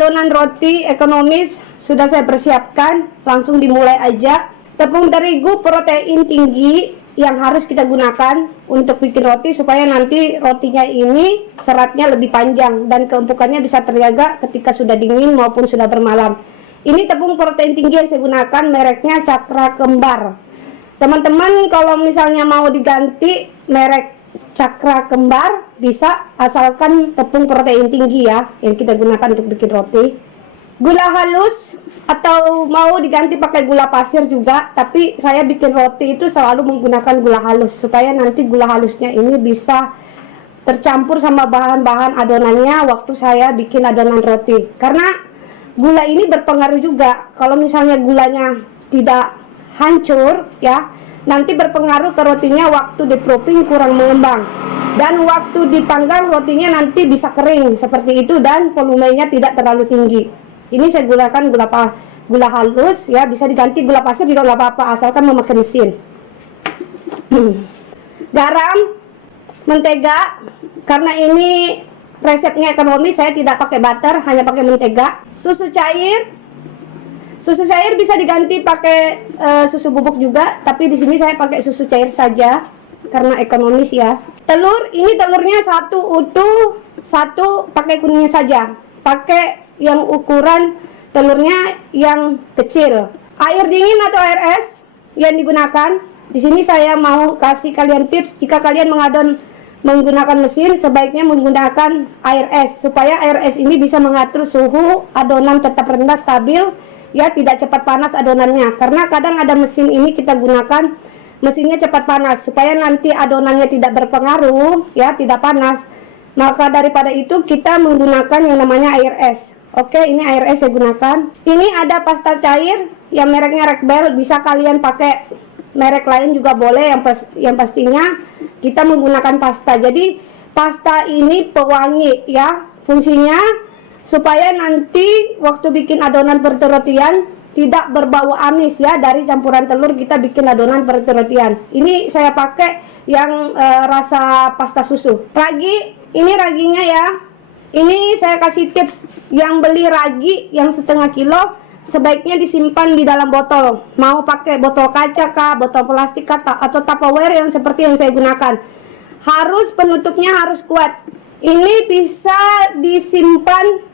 adonan roti ekonomis sudah saya persiapkan, langsung dimulai aja. Tepung terigu protein tinggi yang harus kita gunakan untuk bikin roti supaya nanti rotinya ini seratnya lebih panjang dan keempukannya bisa terjaga ketika sudah dingin maupun sudah bermalam. Ini tepung protein tinggi yang saya gunakan, mereknya Cakra Kembar. Teman-teman kalau misalnya mau diganti merek Cakra Kembar bisa, asalkan tepung protein tinggi ya yang kita gunakan untuk bikin roti. Gula halus atau mau diganti pakai gula pasir juga, tapi saya bikin roti itu selalu menggunakan gula halus supaya nanti gula halusnya ini bisa tercampur sama bahan-bahan adonannya waktu saya bikin adonan roti. Karena gula ini berpengaruh juga, kalau misalnya gulanya tidak hancur ya, nanti berpengaruh ke rotinya waktu di proofing kurang mengembang, dan waktu dipanggang rotinya nanti bisa kering seperti itu dan volumenya tidak terlalu tinggi. Ini saya gunakan gula halus ya, bisa diganti gula pasir juga nggak apa-apa asalkan memakai mesin. Garam, mentega, karena ini resepnya ekonomis saya tidak pakai butter, hanya pakai mentega. Susu cair bisa diganti pakai susu bubuk juga, tapi di sini saya pakai susu cair saja karena ekonomis ya. Telur, ini telurnya satu utuh, satu pakai kuningnya saja. Pakai yang ukuran telurnya yang kecil. Air dingin atau air es yang digunakan. Di sini saya mau kasih kalian tips, jika kalian menggunakan mesin sebaiknya menggunakan air es supaya air es ini bisa mengatur suhu adonan tetap rendah stabil ya, tidak cepat panas adonannya. Karena kadang ada mesin ini kita gunakan mesinnya cepat panas supaya nanti adonannya tidak berpengaruh ya, tidak panas. Maka daripada itu kita menggunakan yang namanya air es. Oke, ini air es saya gunakan. Ini ada pasta cair yang mereknya Rekbel, bisa kalian pakai merek lain juga boleh, yang pastinya kita menggunakan pasta. Jadi pasta ini pewangi ya, fungsinya supaya nanti waktu bikin adonan perrotian tidak berbau amis ya, dari campuran telur kita bikin adonan perrotian. Ini saya pakai yang rasa pasta susu. Ragi, ini raginya ya. Ini saya kasih tips, yang beli ragi yang setengah kilo sebaiknya disimpan di dalam botol. Mau pakai botol kaca kah, botol plastik kah, atau Tupperware yang seperti yang saya gunakan. Harus penutupnya harus kuat. Ini bisa disimpan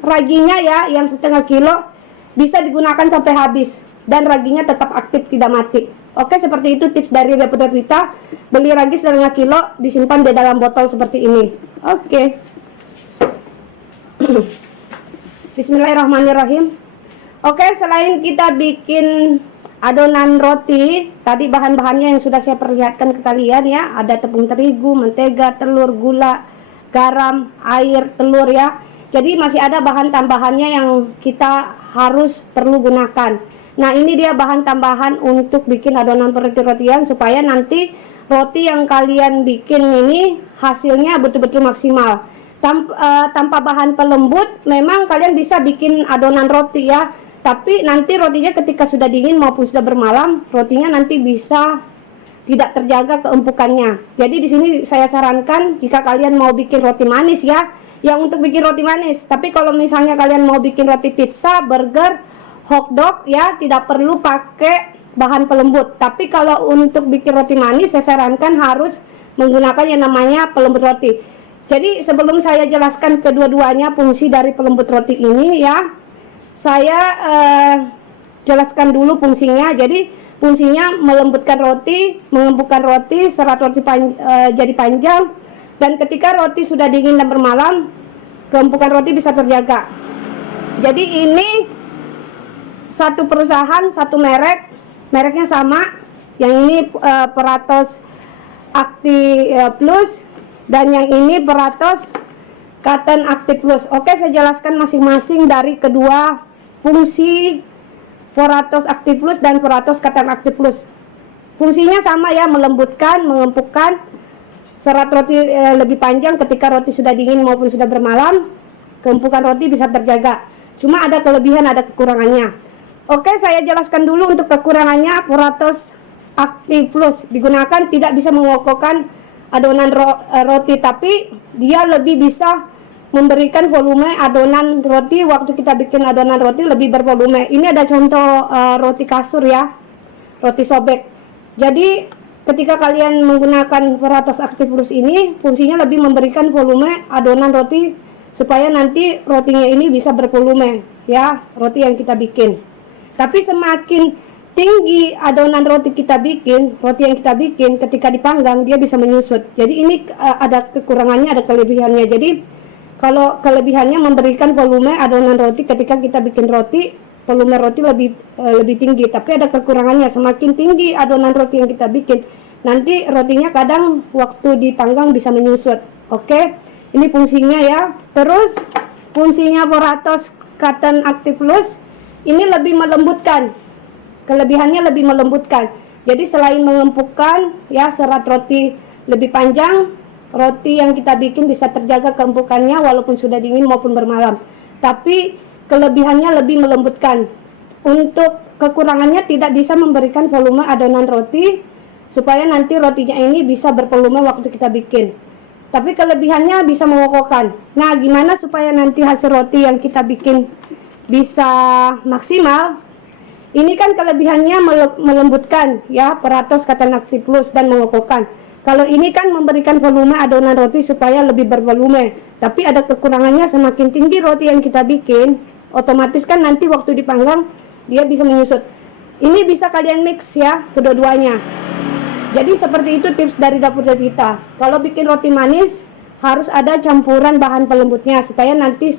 raginya ya, yang setengah kilo bisa digunakan sampai habis dan raginya tetap aktif, tidak mati. Oke, seperti itu tips dari Reporter Vita. Beli ragi setengah kilo, disimpan di dalam botol seperti ini. Oke. Bismillahirrahmanirrahim. Oke, selain kita bikin adonan roti, tadi bahan-bahannya yang sudah saya perlihatkan ke kalian ya, ada tepung terigu, mentega, telur, gula, garam, air, telur ya. Jadi masih ada bahan tambahannya yang kita harus perlu gunakan. Nah, ini dia bahan tambahan untuk bikin adonan roti-rotian supaya nanti roti yang kalian bikin ini hasilnya betul-betul maksimal. Tanpa bahan pelembut memang kalian bisa bikin adonan roti ya, tapi nanti rotinya ketika sudah dingin maupun sudah bermalam, rotinya nanti bisa tidak terjaga keempukannya. Jadi di sini saya sarankan jika kalian mau bikin roti manis ya, yang untuk bikin roti manis. Tapi kalau misalnya kalian mau bikin roti pizza, burger, hotdog ya, tidak perlu pakai bahan pelembut. Tapi kalau untuk bikin roti manis saya sarankan harus menggunakan yang namanya pelembut roti. Jadi sebelum saya jelaskan kedua-duanya fungsi dari pelembut roti ini ya, saya jelaskan dulu fungsinya. Jadi fungsinya melembutkan roti, mengembutkan roti, serat roti jadi panjang, dan ketika roti sudah dingin dan bermalam, keempukan roti bisa terjaga. Jadi ini satu perusahaan, satu merek, mereknya sama. Yang ini Peratos Akti Plus, dan yang ini Peratos Cotton Active Plus. Oke, saya jelaskan masing-masing dari kedua fungsi Peratos Active Plus dan Peratos Cotton Active Plus. Fungsinya sama ya, melembutkan, mengempukkan, serat roti lebih panjang ketika roti sudah dingin maupun sudah bermalam, keempukan roti bisa terjaga. Cuma ada kelebihan, ada kekurangannya. Oke, saya jelaskan dulu untuk kekurangannya. Peratos Active Plus digunakan tidak bisa mengokohkan adonan roti, tapi dia lebih bisa memberikan volume adonan roti. Waktu kita bikin adonan roti lebih bervolume. Ini ada contoh roti kasur ya, roti sobek. Jadi ketika kalian menggunakan Peratos Active Plus ini, fungsinya lebih memberikan volume adonan roti supaya nanti rotinya ini bisa bervolume ya, roti yang kita bikin. Tapi semakin tinggi adonan roti yang kita bikin ketika dipanggang dia bisa menyusut. Jadi ini ada kekurangannya, ada kelebihannya. Jadi kalau kelebihannya memberikan volume adonan roti ketika kita bikin roti, volume roti lebih tinggi. Tapi ada kekurangannya, semakin tinggi adonan roti yang kita bikin, nanti rotinya kadang waktu dipanggang bisa menyusut. Oke, ini fungsinya ya. Terus fungsinya Peratos Cotton Active Plus ini lebih melembutkan. Kelebihannya lebih melembutkan. Jadi selain mengempukkan ya, serat roti lebih panjang, roti yang kita bikin bisa terjaga keempukannya walaupun sudah dingin maupun bermalam. Tapi kelebihannya lebih melembutkan. Untuk kekurangannya tidak bisa memberikan volume adonan roti supaya nanti rotinya ini bisa bervolume waktu kita bikin. Tapi kelebihannya bisa mengokohkan. Nah, gimana supaya nanti hasil roti yang kita bikin bisa maksimal? Ini kan kelebihannya melembutkan ya, Peratos Cotton Active Plus, dan mengokohkan. Kalau ini kan memberikan volume adonan roti supaya lebih bervolume. Tapi ada kekurangannya, semakin tinggi roti yang kita bikin, otomatis kan nanti waktu dipanggang dia bisa menyusut. Ini bisa kalian mix ya, kedua-duanya. Jadi seperti itu tips dari Dapur Devita. Kalau bikin roti manis harus ada campuran bahan pelembutnya supaya nanti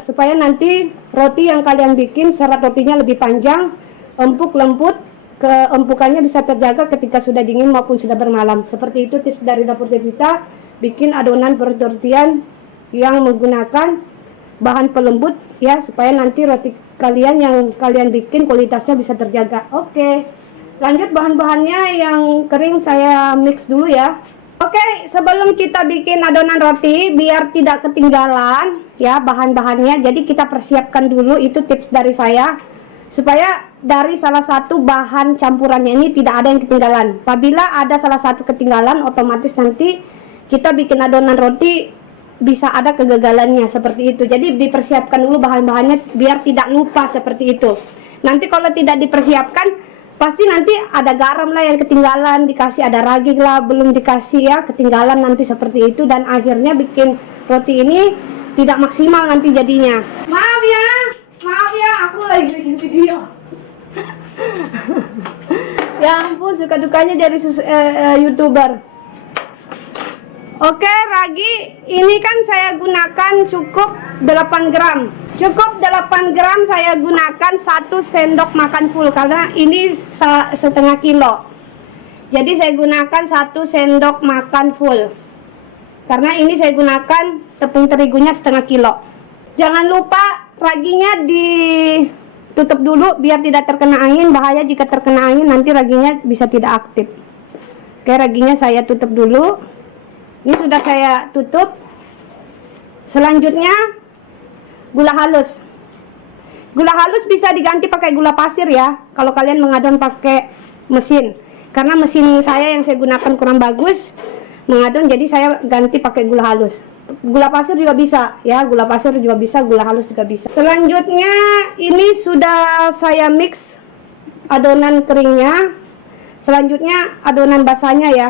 supaya nanti roti yang kalian bikin serat rotinya lebih panjang, empuk, lembut, keempukannya bisa terjaga ketika sudah dingin maupun sudah bermalam. Seperti itu tips dari Dapur Devita, bikin adonan perrotian yang menggunakan bahan pelembut ya, supaya nanti roti kalian yang kalian bikin kualitasnya bisa terjaga. Oke, lanjut bahan-bahannya yang kering saya mix dulu ya. Oke, sebelum kita bikin adonan roti biar tidak ketinggalan ya bahan-bahannya, jadi kita persiapkan dulu, itu tips dari saya supaya dari salah satu bahan campurannya ini tidak ada yang ketinggalan. Apabila ada salah satu ketinggalan, otomatis nanti kita bikin adonan roti bisa ada kegagalannya seperti itu. Jadi dipersiapkan dulu bahan-bahannya biar tidak lupa seperti itu. Nanti kalau tidak dipersiapkan pasti nanti ada garam lah yang ketinggalan, dikasih ada ragi lah belum dikasih ya, ketinggalan nanti seperti itu, dan akhirnya bikin roti ini tidak maksimal nanti jadinya. Maaf ya, aku lagi bikin video. Ya ampun, suka dukanya jadi YouTuber. Oke, ragi ini kan saya gunakan cukup 8 gram. Cukup 8 gram saya gunakan 1 sendok makan full karena ini setengah kilo. Jadi saya gunakan 1 sendok makan full. Karena ini saya gunakan tepung terigunya setengah kilo. Jangan lupa raginya ditutup dulu biar tidak terkena angin. Bahaya jika terkena angin nanti raginya bisa tidak aktif. Oke, raginya saya tutup dulu. Ini sudah saya tutup. Selanjutnya gula halus. Gula halus bisa diganti pakai gula pasir ya, kalau kalian mengadon pakai mesin. Karena mesin saya yang saya gunakan kurang bagus mengadon, jadi saya ganti pakai gula halus. Gula pasir juga bisa ya, gula pasir juga bisa, gula halus juga bisa. Selanjutnya ini sudah saya mix adonan keringnya. Selanjutnya adonan basahnya ya.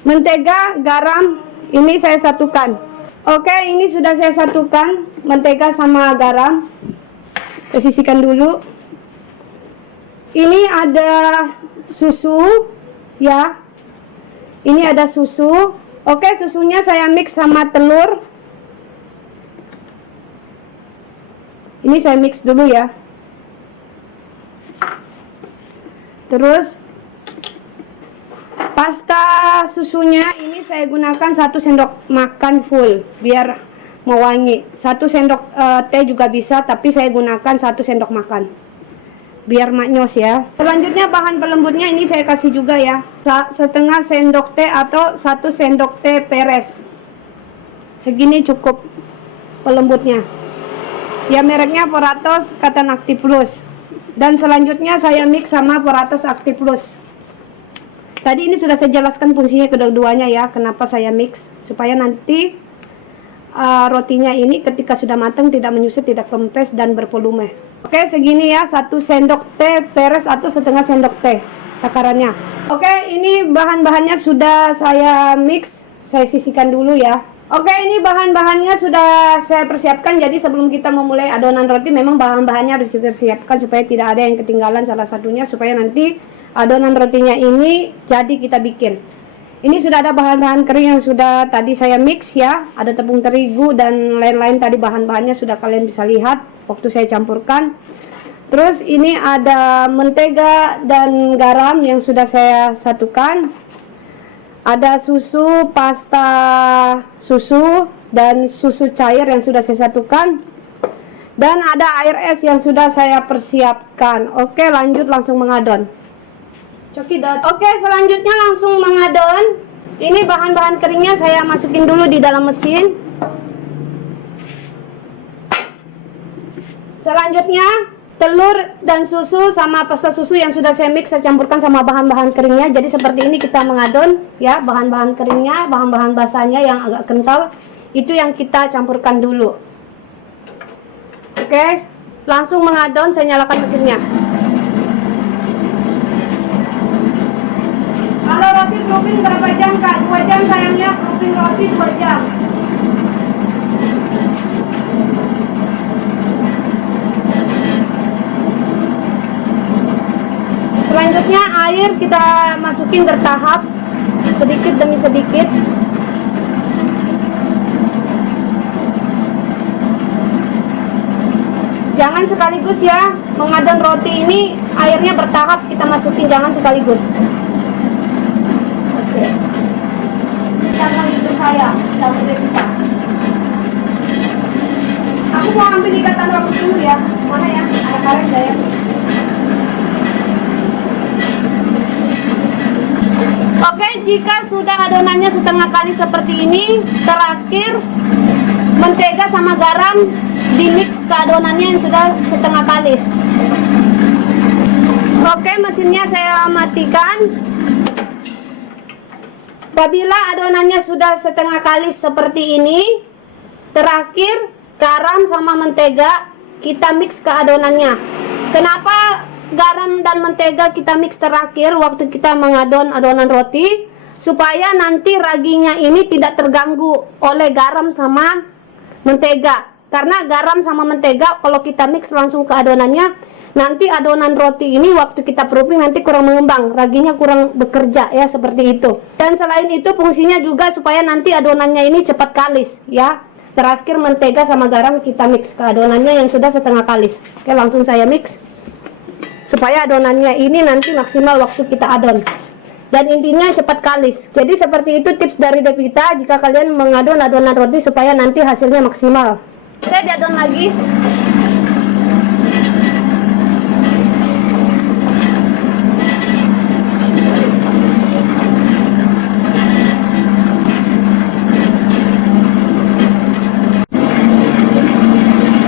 Mentega, garam, ini saya satukan. Oke, ini sudah saya satukan mentega sama garam. Saya sisihkan dulu. Ini ada susu ya. Ini ada susu. Oke, susunya saya mix sama telur. Ini saya mix dulu ya. Terus pasta susunya ini saya gunakan 1 sendok makan full biar mewangi. 1 sendok teh juga bisa, tapi saya gunakan 1 sendok makan biar maknyos ya. Selanjutnya bahan pelembutnya ini saya kasih juga ya, setengah sendok teh atau 1 sendok teh peres. Segini cukup pelembutnya ya, mereknya Peratos Cotton Active Plus. Dan selanjutnya saya mix sama Peratos Active Plus. Tadi ini sudah saya jelaskan fungsinya kedua-duanya ya, kenapa saya mix, supaya nanti rotinya ini ketika sudah matang tidak menyusut, tidak kempes dan bervolume. Oke, segini ya, 1 sendok teh peres atau setengah sendok teh takarannya. Oke, ini bahan-bahannya sudah saya mix, saya sisihkan dulu ya. Oke, ini bahan-bahannya sudah saya persiapkan. Jadi sebelum kita memulai adonan roti, memang bahan-bahannya harus dipersiapkan supaya tidak ada yang ketinggalan salah satunya, supaya nanti adonan rotinya ini jadi kita bikin. Ini sudah ada bahan-bahan kering yang sudah tadi saya mix ya. Ada tepung terigu dan lain-lain, tadi bahan-bahannya sudah kalian bisa lihat waktu saya campurkan. Terus ini ada mentega dan garam yang sudah saya satukan. Ada susu, pasta susu, dan susu cair yang sudah saya satukan. Dan ada air es yang sudah saya persiapkan. Oke, lanjut langsung mengadon. Cokidot. Oke, selanjutnya langsung mengadon. Ini bahan-bahan keringnya saya masukin dulu di dalam mesin. Selanjutnya telur dan susu sama pasta susu yang sudah saya mix, saya campurkan sama bahan-bahan keringnya. Jadi seperti ini kita mengadon ya, bahan-bahan keringnya, bahan-bahan basahnya yang agak kental itu yang kita campurkan dulu. Oke, langsung mengadon, saya nyalakan mesinnya. Kalau roti proofing berapa jam Kak? 2 jam sayangnya, proofing roti 2 jam. Selanjutnya air kita masukin bertahap, sedikit demi sedikit. Jangan sekaligus ya, mengadon roti ini airnya bertahap kita masukin, jangan sekaligus. Oke. Jangan itu saya, jangan kita. Aku mau ambil ikatan rambut dulu ya, mana ya? Ada karet nggak ya? Oke, jika sudah adonannya setengah kali seperti ini, terakhir mentega sama garam dimix ke adonannya yang sudah setengah kalis. Oke, mesinnya saya matikan. Apabila adonannya sudah setengah kalis seperti ini, terakhir garam sama mentega kita mix ke adonannya. Kenapa garam dan mentega kita mix terakhir waktu kita mengadon adonan roti? Supaya nanti raginya ini tidak terganggu oleh garam sama mentega. Karena garam sama mentega kalau kita mix langsung ke adonannya, nanti adonan roti ini waktu kita proofing nanti kurang mengembang, raginya kurang bekerja ya, seperti itu. Dan selain itu fungsinya juga supaya nanti adonannya ini cepat kalis ya. Terakhir mentega sama garam kita mix ke adonannya yang sudah setengah kalis. Oke, langsung saya mix supaya adonannya ini nanti maksimal waktu kita adon, dan intinya cepat kalis. Jadi seperti itu tips dari Devita jika kalian mengadon adonan roti supaya nanti hasilnya maksimal. Saya diadon lagi.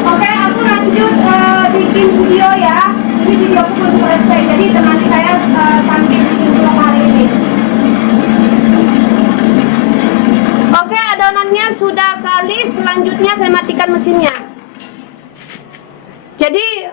Oke, aku lanjut bikin video ya. Ini video aku belum selesai, jadi temani saya sambil bikin vlog hari ini. Oke, adonannya sudah kalis, selanjutnya saya matikan mesinnya. Jadi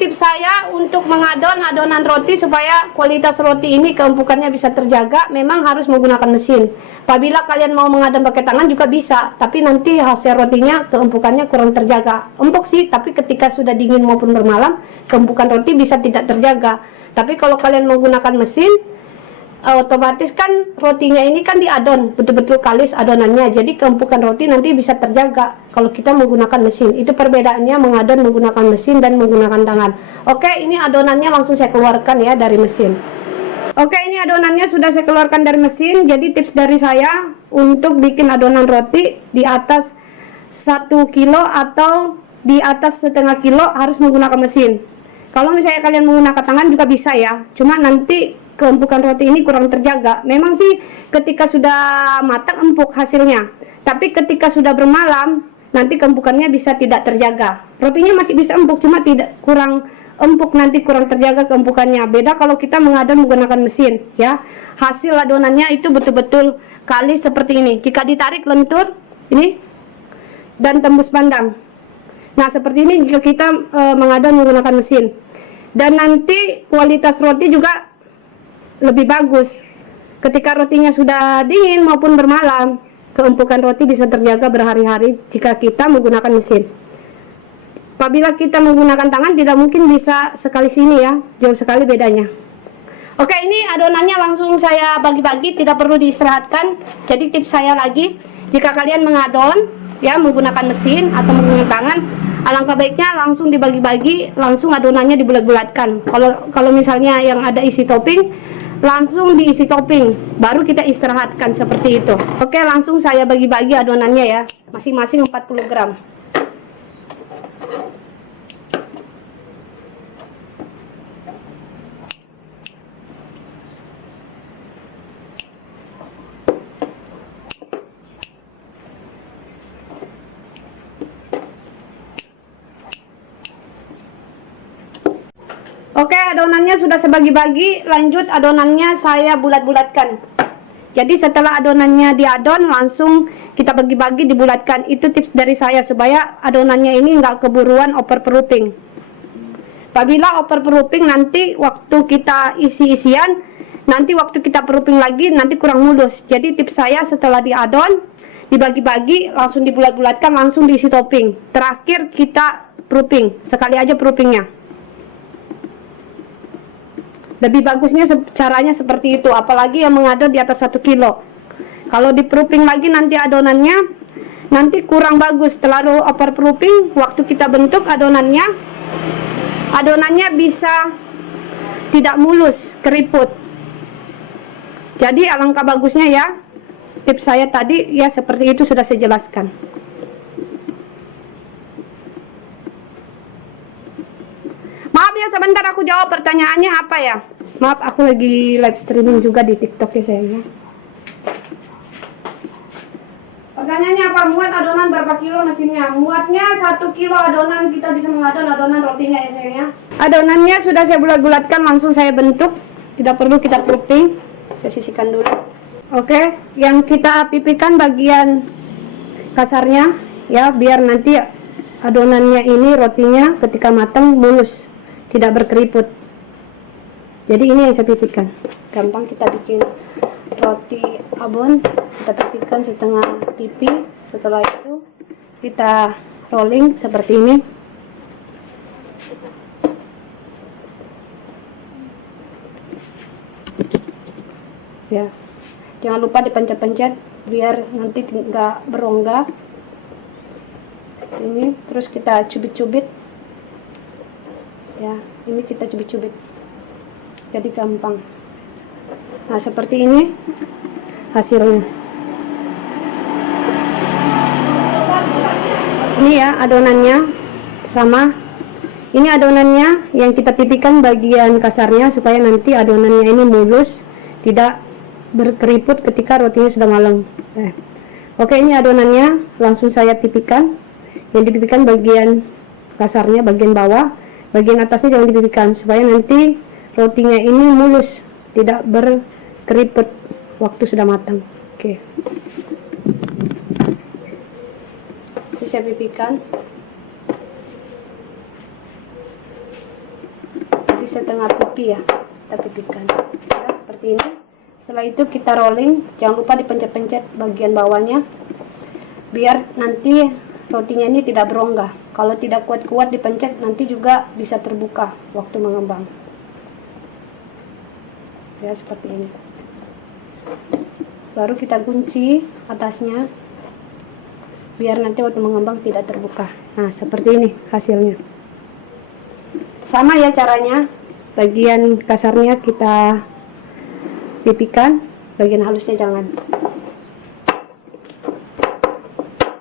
tips saya untuk mengadon adonan roti supaya kualitas roti ini keempukannya bisa terjaga, memang harus menggunakan mesin. Apabila kalian mau mengadon pakai tangan juga bisa, tapi nanti hasil rotinya keempukannya kurang terjaga. Empuk sih, tapi ketika sudah dingin maupun bermalam, keempukan roti bisa tidak terjaga. Tapi kalau kalian menggunakan mesin, otomatis kan rotinya ini kan diadon betul-betul kalis adonannya, jadi keempukan roti nanti bisa terjaga kalau kita menggunakan mesin. Itu perbedaannya mengadon menggunakan mesin dan menggunakan tangan. Oke, ini adonannya langsung saya keluarkan ya dari mesin. Oke, ini adonannya sudah saya keluarkan dari mesin. Jadi tips dari saya untuk bikin adonan roti di atas 1 kilo atau di atas setengah kilo harus menggunakan mesin. Kalau misalnya kalian menggunakan tangan juga bisa ya, cuma nanti keempukan roti ini kurang terjaga. Memang sih ketika sudah matang empuk hasilnya, tapi ketika sudah bermalam nanti keempukannya bisa tidak terjaga. Rotinya masih bisa empuk, cuma tidak kurang empuk, nanti kurang terjaga keempukannya. Beda kalau kita mengadon menggunakan mesin ya. Hasil adonannya itu betul-betul kali seperti ini. Jika ditarik lentur ini dan tembus pandang. Nah, seperti ini jika kita mengadon menggunakan mesin. Dan nanti kualitas roti juga lebih bagus. Ketika rotinya sudah dingin maupun bermalam, keempukan roti bisa terjaga berhari-hari jika kita menggunakan mesin. Apabila kita menggunakan tangan tidak mungkin bisa sekali sini ya, jauh sekali bedanya. Oke, ini adonannya langsung saya bagi-bagi, tidak perlu diistirahatkan. Jadi tips saya lagi, jika kalian mengadon ya menggunakan mesin atau menggunakan tangan, alangkah baiknya langsung dibagi-bagi, langsung adonannya dibulat-bulatkan. Kalau misalnya yang ada isi topping, langsung diisi topping, baru kita istirahatkan seperti itu. Oke, langsung saya bagi-bagi adonannya ya, masing-masing 40 gram. Oke, adonannya sudah saya bagi-bagi, lanjut adonannya saya bulat-bulatkan. Jadi setelah adonannya diadon, langsung kita bagi-bagi dibulatkan. Itu tips dari saya supaya adonannya ini nggak keburuan overproofing. Apabila overproofing nanti waktu kita isi-isian, nanti waktu kita proofing lagi nanti kurang mulus. Jadi tips saya setelah diadon, dibagi-bagi, langsung dibulat-bulatkan, langsung diisi topping. Terakhir kita proofing, sekali aja proofingnya. Lebih bagusnya caranya seperti itu, apalagi yang mengadon di atas 1 kilo. Kalau di proofing lagi nanti adonannya nanti kurang bagus, terlalu overproofing. Waktu kita bentuk adonannya bisa tidak mulus, keriput. Jadi alangkah bagusnya ya, tips saya tadi ya seperti itu sudah saya jelaskan. Maaf ya, sebentar aku jawab pertanyaannya apa ya. Maaf, aku lagi live streaming juga di TikTok ya sayangnya. Pertanyaannya apa? Muat adonan berapa kilo mesinnya? Muatnya 1 kilo adonan, kita bisa mengadon adonan rotinya ya sayangnya. Adonannya sudah saya bulat-bulatkan, langsung saya bentuk. Tidak perlu kita proofing. Saya sisihkan dulu. Oke, yang kita pipihkan bagian kasarnya ya, biar nanti adonannya ini rotinya ketika matang mulus, tidak berkeriput. Jadi ini yang saya pipihkan. Gampang kita bikin roti abon, kita pipihkan setengah pipi. Setelah itu kita rolling seperti ini. Ya, jangan lupa dipencet-pencet biar nanti nggak berongga. Ini terus kita cubit-cubit. Ya, ini kita cubit-cubit. Jadi gampang. Nah, seperti ini hasilnya. Ini ya adonannya sama. Ini adonannya yang kita pipihkan bagian kasarnya supaya nanti adonannya ini mulus, tidak berkeriput ketika rotinya sudah malam. Oke, ini adonannya langsung saya pipihkan. Yang dipipihkan bagian kasarnya, bagian bawah, bagian atasnya jangan dipipihkan supaya nanti rotinya ini mulus, tidak berkeriput waktu sudah matang. Oke. Ini saya pipihkan. Jadi setengah pipi ya, kita pipihkan. Ya, seperti ini. Setelah itu kita rolling, jangan lupa dipencet-pencet bagian bawahnya, biar nanti rotinya ini tidak berongga. Kalau tidak kuat-kuat dipencet, nanti juga bisa terbuka waktu mengembang. Ya, seperti ini. Baru kita kunci atasnya biar nanti waktu mengembang tidak terbuka. Nah, seperti ini hasilnya. Sama ya caranya. Bagian kasarnya kita pipihkan, bagian halusnya jangan.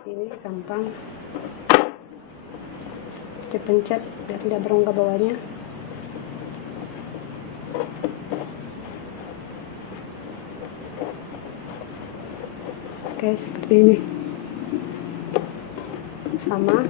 Ini gampang. Pencet-pencet biar tidak berongga bawahnya. Oke, seperti ini. Sama.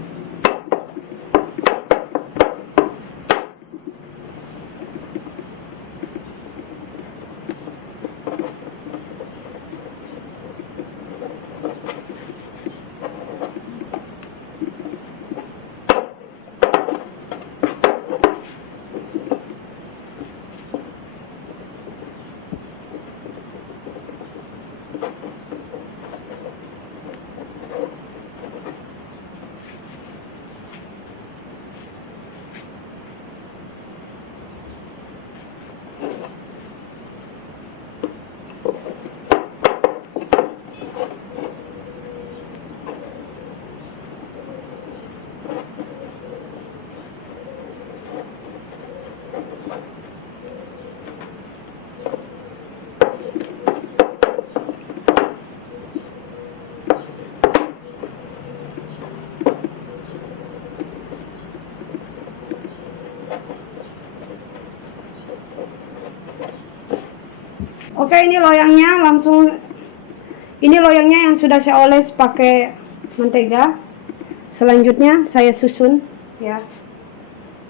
Oke, ini loyangnya langsung. Ini loyangnya yang sudah saya oles pakai mentega. Selanjutnya saya susun ya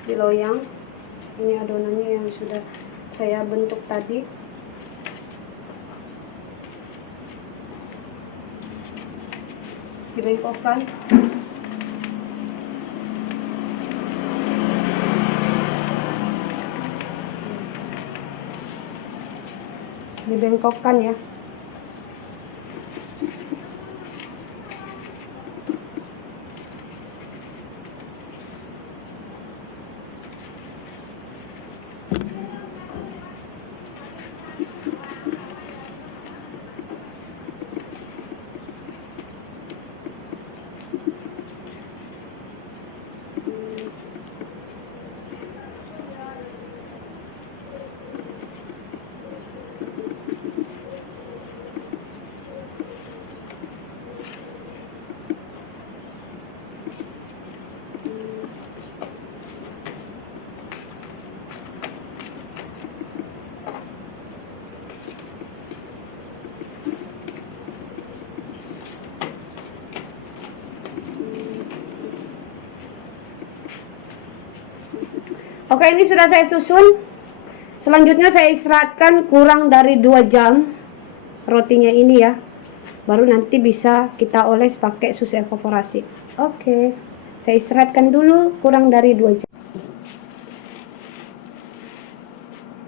di loyang. Ini adonannya yang sudah saya bentuk tadi. Dibengkokkan. Dibengkokkan ya. Oke, ini sudah saya susun. Selanjutnya saya istirahatkan kurang dari 2 jam rotinya ini ya. Baru nanti bisa kita oles pakai susu evaporasi. Oke, saya istirahatkan dulu kurang dari 2 jam.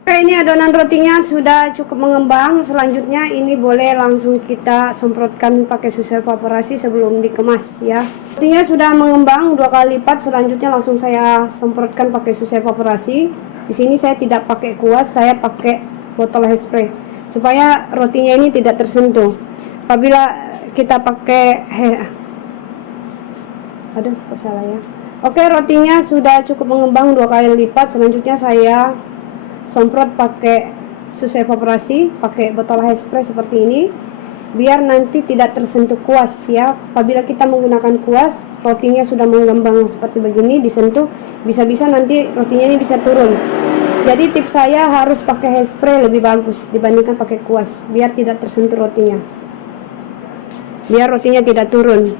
Oke, ini adonan rotinya sudah cukup mengembang. Selanjutnya ini boleh langsung kita semprotkan pakai susu evaporasi sebelum dikemas ya. Rotinya sudah mengembang 2 kali lipat. Selanjutnya langsung saya semprotkan pakai susu evaporasi. Di sini saya tidak pakai kuas, saya pakai botol hairspray supaya rotinya ini tidak tersentuh. Apabila kita pakai aduh, kok salah ya. Oke, rotinya sudah cukup mengembang 2 kali lipat. Selanjutnya saya semprot pakai susu evaporasi, pakai botol hairspray seperti ini, biar nanti tidak tersentuh kuas ya. Apabila kita menggunakan kuas, rotinya sudah mengembang seperti begini, disentuh, bisa-bisa nanti rotinya ini bisa turun. Jadi tips saya harus pakai hairspray lebih bagus dibandingkan pakai kuas, biar tidak tersentuh rotinya, biar rotinya tidak turun.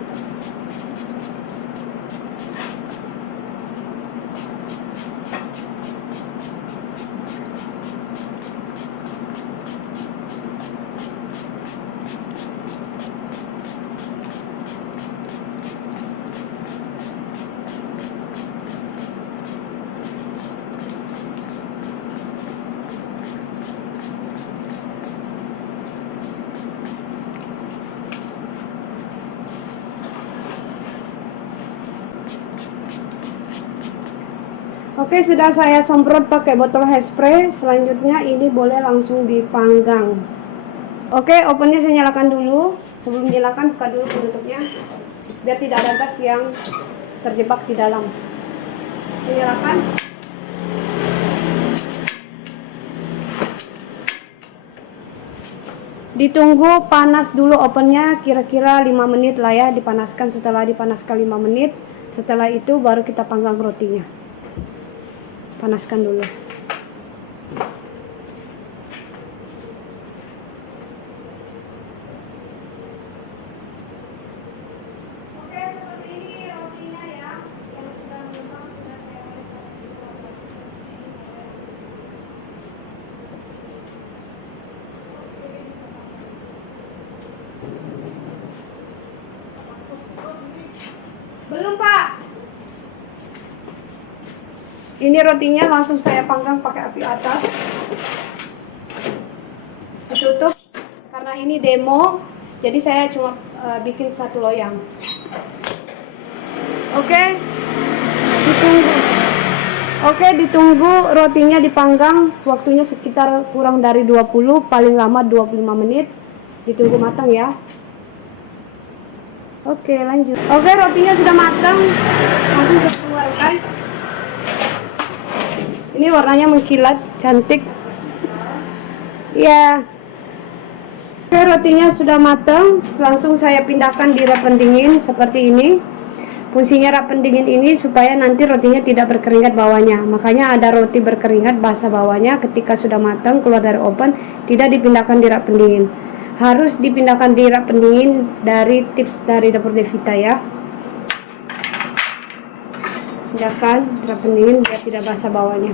Oke, sudah saya semprot pakai botol hairspray. Selanjutnya ini boleh langsung dipanggang. Oke, ovennya saya nyalakan dulu. Sebelum dinyalakan, buka dulu penutupnya biar tidak ada gas yang terjebak di dalam. Saya nyalakan. Ditunggu panas dulu ovennya, kira-kira 5 menit lah ya, dipanaskan. Setelah dipanaskan 5 menit, setelah itu baru kita panggang rotinya. Panaskan dulu. Oke, seperti ini rotinya ya, yang sudah mengembang, sudah saya belum, Pak. Ini rotinya langsung saya panggang pakai api atas. Tutup karena ini demo, jadi saya cuma bikin 1 loyang. Oke, ditunggu rotinya dipanggang. Waktunya sekitar kurang dari 20, paling lama 25 menit. Ditunggu matang ya. Oke, lanjut. Oke, rotinya sudah matang. Langsung saya keluarkan. Ini warnanya mengkilat, cantik. Ya. Oke, rotinya sudah matang. Langsung saya pindahkan di rap pendingin seperti ini. Fungsinya rak pendingin ini supaya nanti rotinya tidak berkeringat bawahnya. Makanya ada roti berkeringat basah bawahnya, ketika sudah matang keluar dari oven tidak dipindahkan di rak pendingin. Harus dipindahkan di rak pendingin, dari tips dari Dapur Devita ya. Pindahkan rak pendingin biar tidak basah bawahnya.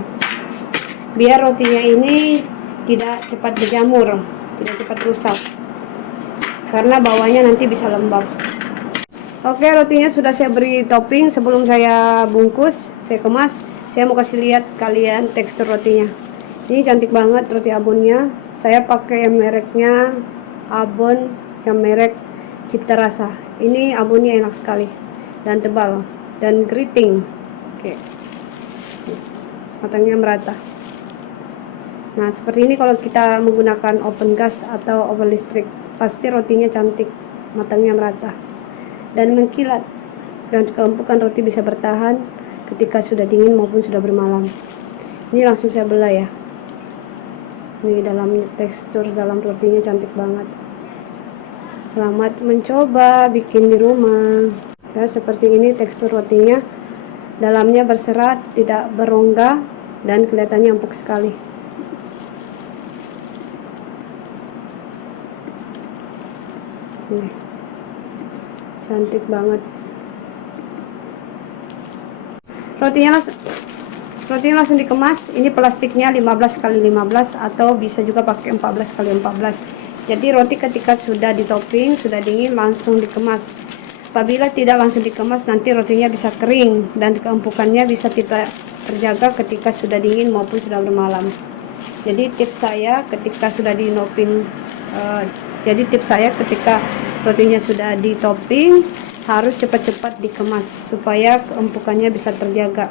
Biar rotinya ini tidak cepat berjamur, tidak cepat rusak. Karena bawahnya nanti bisa lembab. Oke, rotinya sudah saya beri topping. Sebelum saya bungkus, saya kemas, saya mau kasih lihat kalian tekstur rotinya. Ini cantik banget roti abonnya. Saya pakai yang mereknya abon, yang merek Cipta Rasa. Ini abonnya enak sekali dan tebal dan keriting. Oke, matangnya merata. Nah, seperti ini kalau kita menggunakan oven gas atau oven listrik, pasti rotinya cantik, matangnya merata dan mengkilat, dan keempukan roti bisa bertahan ketika sudah dingin maupun sudah bermalam. Ini langsung saya belah ya. Ini dalam tekstur dalam rotinya cantik banget. Selamat mencoba bikin di rumah. Ya, seperti ini tekstur rotinya. Dalamnya berserat, tidak berongga, dan kelihatannya empuk sekali. Nih, cantik banget. Rotinya langsung dikemas. Ini plastiknya 15 x 15 atau bisa juga pakai 14 x 14. Jadi roti ketika sudah ditopping, sudah dingin, langsung dikemas. Apabila tidak langsung dikemas, nanti rotinya bisa kering dan keempukannya bisa tidak terjaga ketika sudah dingin maupun sudah bermalam. Jadi tips saya ketika sudah ketika rotinya sudah ditopping, harus cepat-cepat dikemas supaya keempukannya bisa terjaga.